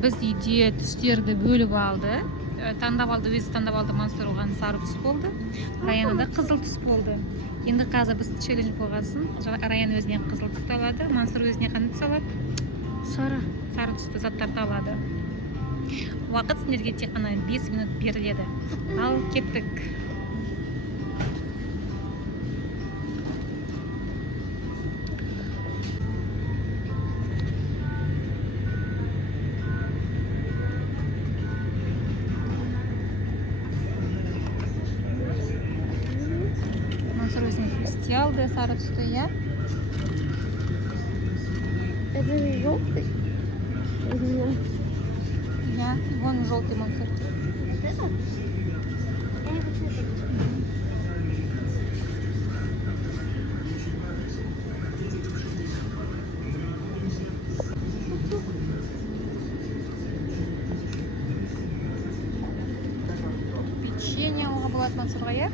Biz үйде түстерді бөліп алды. Таңдап алды, өзі таңдап алды. Мансұр оған сары түс болды. Раяна да қызыл түс болды. Енді қазір біз челлендж болғасын. Раяна өзіне қызыл түсті алады, Мансұр өзіне қандай түс алады? Сары түсті заттарды алады. Уақыт сендерге тек қана 5 минут беріледі. Ал кеттік. Мансұр өзіне түсті алды, сары түсті, я? Это же желтый. Я, вон желтый Мансур. Вот это? Я не хочу это. Печенье алуға болады Мансұрға, я?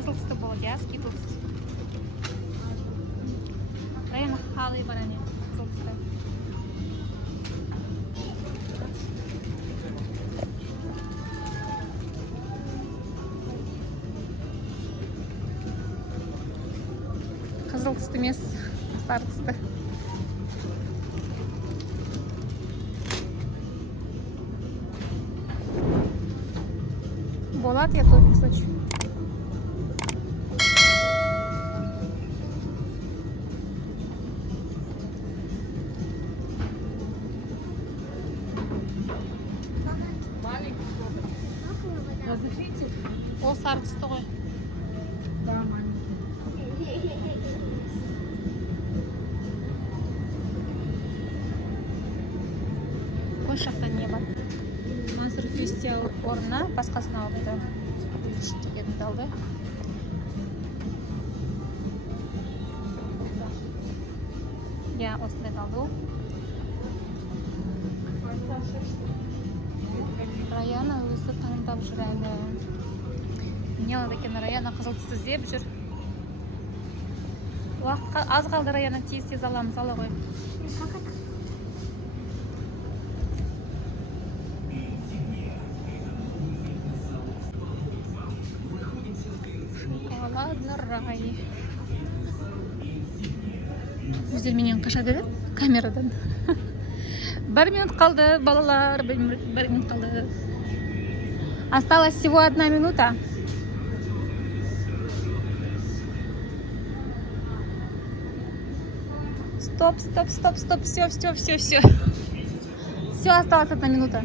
Қызыл түсті болды, я? Скитлс. Раяна қалай бар әне? Қызыл түсті. Қызыл түсті емес, сары түсті. Болады, я тоже, кстати. Ол сары түсті ғой. Қойшы жақтан не бар? Мансұр фестивал орнына басқасын алды. Үш тегенді алды. Я осындай алды ол. Раяна өзі таңдап жүр әлі. Не алады екен? Раяна қызыл түсті іздеп жүр. Уақытқа аз қалды, Раяна тез аламыз, ала ғой. Шоколадный рай. Өздер менен қашады камерадан. 1 минут қалды, балалар, 1 минут қалды. Осталось всего 1 минута. Стоп, все. Все, осталось 1 минута.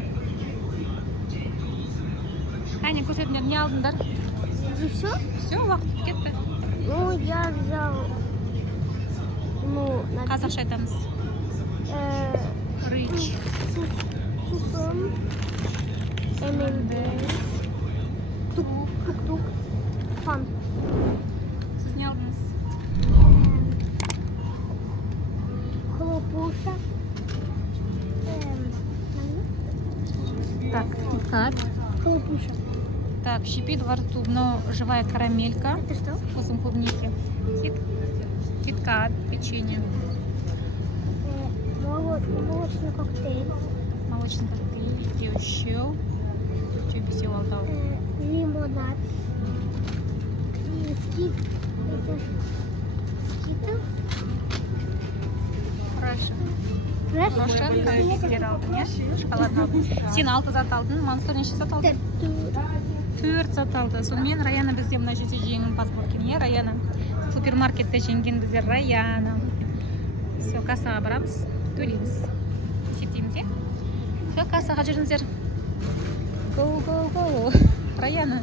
Қане, көрсетіңдер, не алдыңдар? Уже все? Все, уақыт кетті. Ну, я взял... Ну, Қазақша айтамыз. Рич. Сусон. ММД. Тук-тук. Фан. Сіз не алдыңыз? Хлопуша. Так, киткат. Хлопуша. Так, щипит во рту, но живая карамелька. Это что? С вкусом клубники. Киткат, печенье. Молочный коктейль. Молочный коктейль. И еще. Что без алтау? Лимонад. И скит. Это скитл. Фреш. Рошен. Сіздер алдың, иә? Шоколадны алдың. Сен 6 зат алдың, Мансұр неше зат алдың? 4 зат алды. Сонымен Раяна бізде мына жерде жеңімпаз болып келген, иә? Раяна. Супермаркетте жеңген біздер Раяна. Все, кассаға барамыз, төлейміз. Есептейміз, иә? Все, кассаға жүріңіздер. Go. Раяна.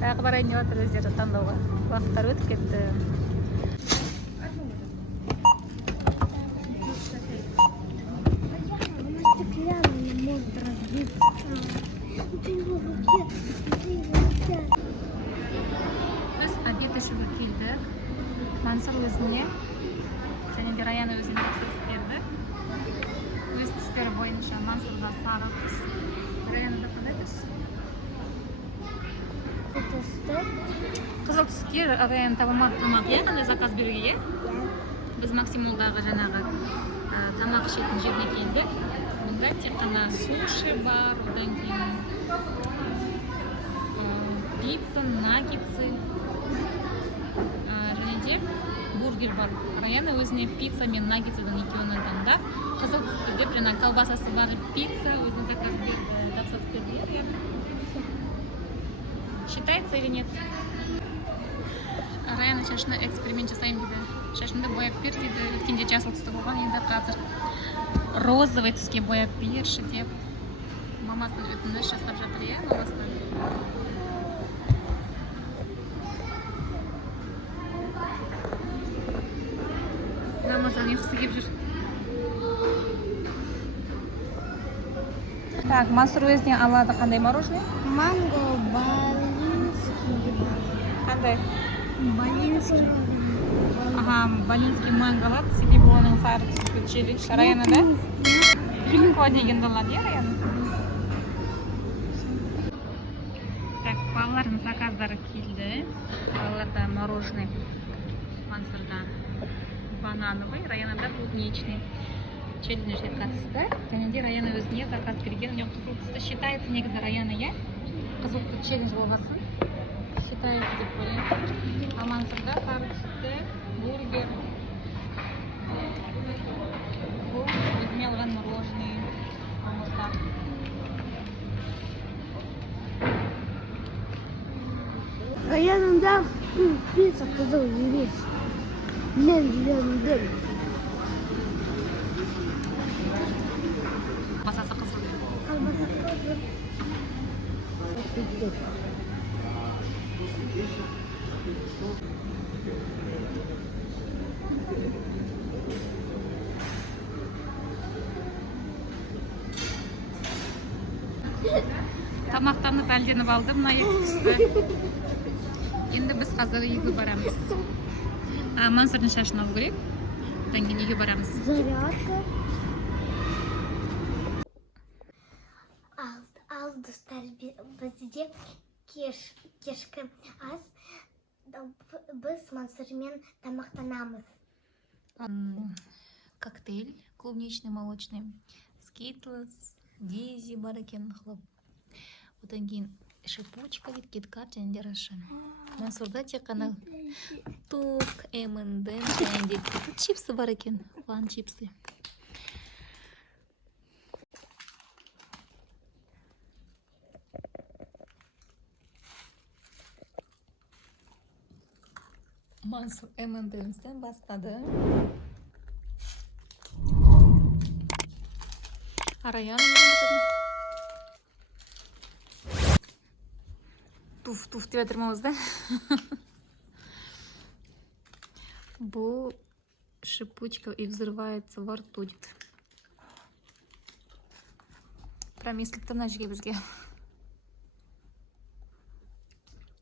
Тағы барайын деп жатыр өздері таңдауға. Уақыттар өтіп кетті. Біз обед ішуге келдік. Мансұр өзіне және де Раяна өзіне рұқсат берді. Ленша, Мансурға сары түс. Раянада қандай түс? Түсті. Қызыл түске Раян тамақ қандай заказ беруге, біз Максимолдағы жаңағы тамақ ішетін жеріне келдік. Мұнда тек қана суши бар, одан кейін пицца, наггетсы және де бургер бар. Раяна өзіне пицца мен наггетсадан екеуін таңдап, қызыл түсті деп жаңа колбасасы бар пицца өзіне заказ берді, тапсырыс берді. Считается или нет? Раяна шашына эксперимент жасайын дейді. Шашымды бояп бер дейді. Өткенде жасыл түсті болған, енді қазір розовый түске бояп берші деп мамасынан өтініш жасап жатыр, мамасынан. Намазан ұйқысы келіп жүр. Так, Мансур өзіне алады қандай мороженое? Манго балинский. Қандай? Балинский. Ага, балинский манго алады. Себебі оның сары түсті челлендж. Раяна да? Легко дегенді алады, Раяна? Так, балалардың заказдары келді. Балаларда мороженое. Мансурда банановый, Раянада клубничный. Челленджге қатысты. Және де Раяна өзіне заказ берген. Мен қызыл түсті считается негізі Раяна, қызыл түсті челлендж болғасын. Считается деп ойлаймын. А Мансурда сары түсті бургер. Бұл өзіме алған мороженое. Алмастар. Раянда пицца қызыл емес. Лен. Басасы қызыл. Колбаса қызыл. Тамақтанып әлденіп алды, мына екі түсті. Енді біз қазір үйге барамыз. Мансурдың шашын алу керек. Одан кейін үйге барамыз. Зарядка. Ал достар, бізде кешкі ас. Біз Мансурмен тамақтанамыз. Коктейль клубничный, молочный. Скитлс, Дизи бар екен, хлоп. Одан кейін шипучка, киткат және де Рошен. Мансурда тек қана тук, M&M және де чипсы бар екен, ван чипсы. Мансур M&M'стен бастады. Раяна туф деп отырмауыз да. Бұл шипучка и взрывается во рту дейді. Промислік мына жерге бізге.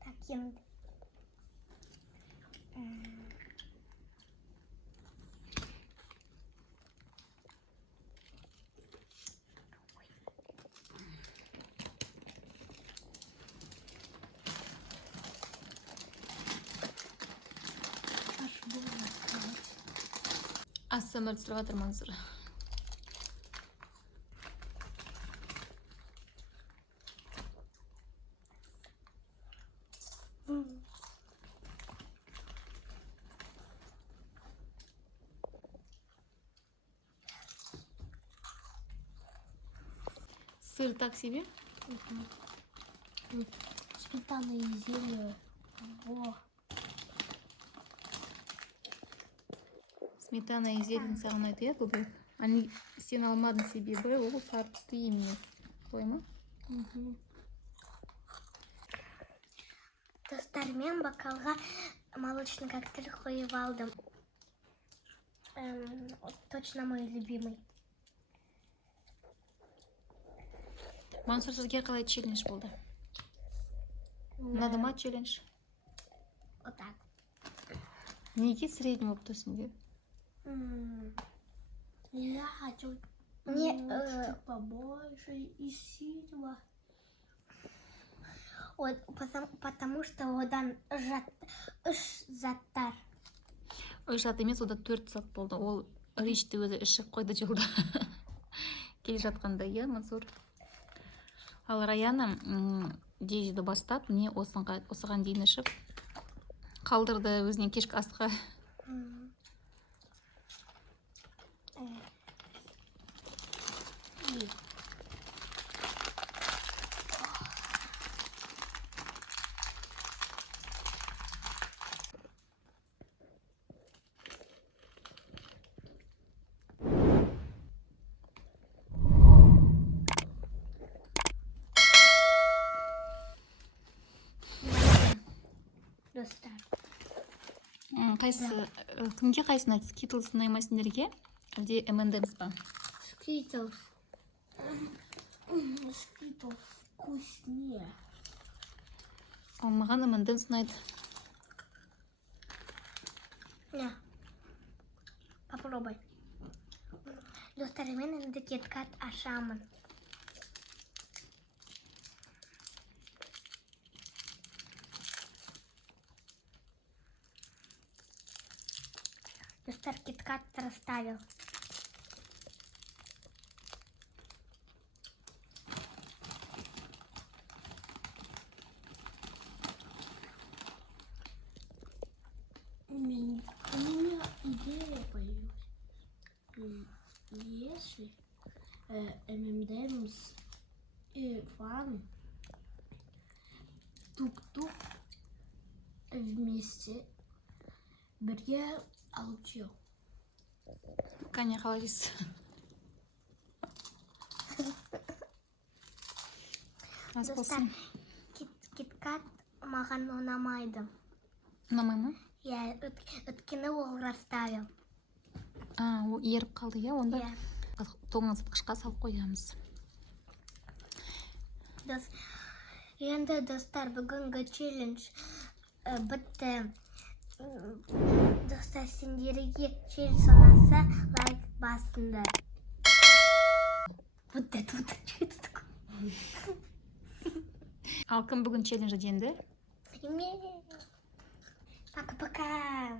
Так, енді. Асмр түсіріп жатыр Мансур. Сыр так себе. Сметана и зелень. Во. Сметана и зелень саған айтып еді. Они сен алмадың себебі ол сары түсті емес. Солай ма? Достар, мен бокалға молочный коктейль қойып алдым. Точно мой любимый. Мансур, сізге қалай челлендж болды? Ұнады ма челлендж? Вот так. Неге средний болып тұрсың деп? Я хочу Чуть побольше и сильно. Вот, потому что одан заттар. Үш саат емес, ода 4 саат болды. Ол ричті өзі ішіп қойды жолда. Келе жатқанда, иә, Мансур. Ал Раяна дежді бастап, не осыған дейін ішіп, қалдырды өзінен кешкі асқа. Достар. Қайсы, кімге қайсына? Skittles ұнай ма сендерге? Әлде M&M's ба? Skittles. Skittles вкуснее. Ал маған M&M's ұнайды. На. Попробуй. Достар, мен енді кеткат ашамын. Достар, киткат расставил. У меня идея появилась. Если M&M's и Фан тук-тук вместе бірге алып жеу. Қане, қалай жейсіз? Ас Достар, болсын. киткат маған ұнамайды. Ұнамай ма? Я өткені ол расставил. Ол еріп қалды, иә? Онда Иә. тоңазытқышқа салып қоямыз. Енді достар, бүгінгі челлендж бітті. Достар, сендерге челлендж ұнаса лайк басыңдар. Вот это, что это такое? Ал кім бүгін челленджі денді? Пока-пока.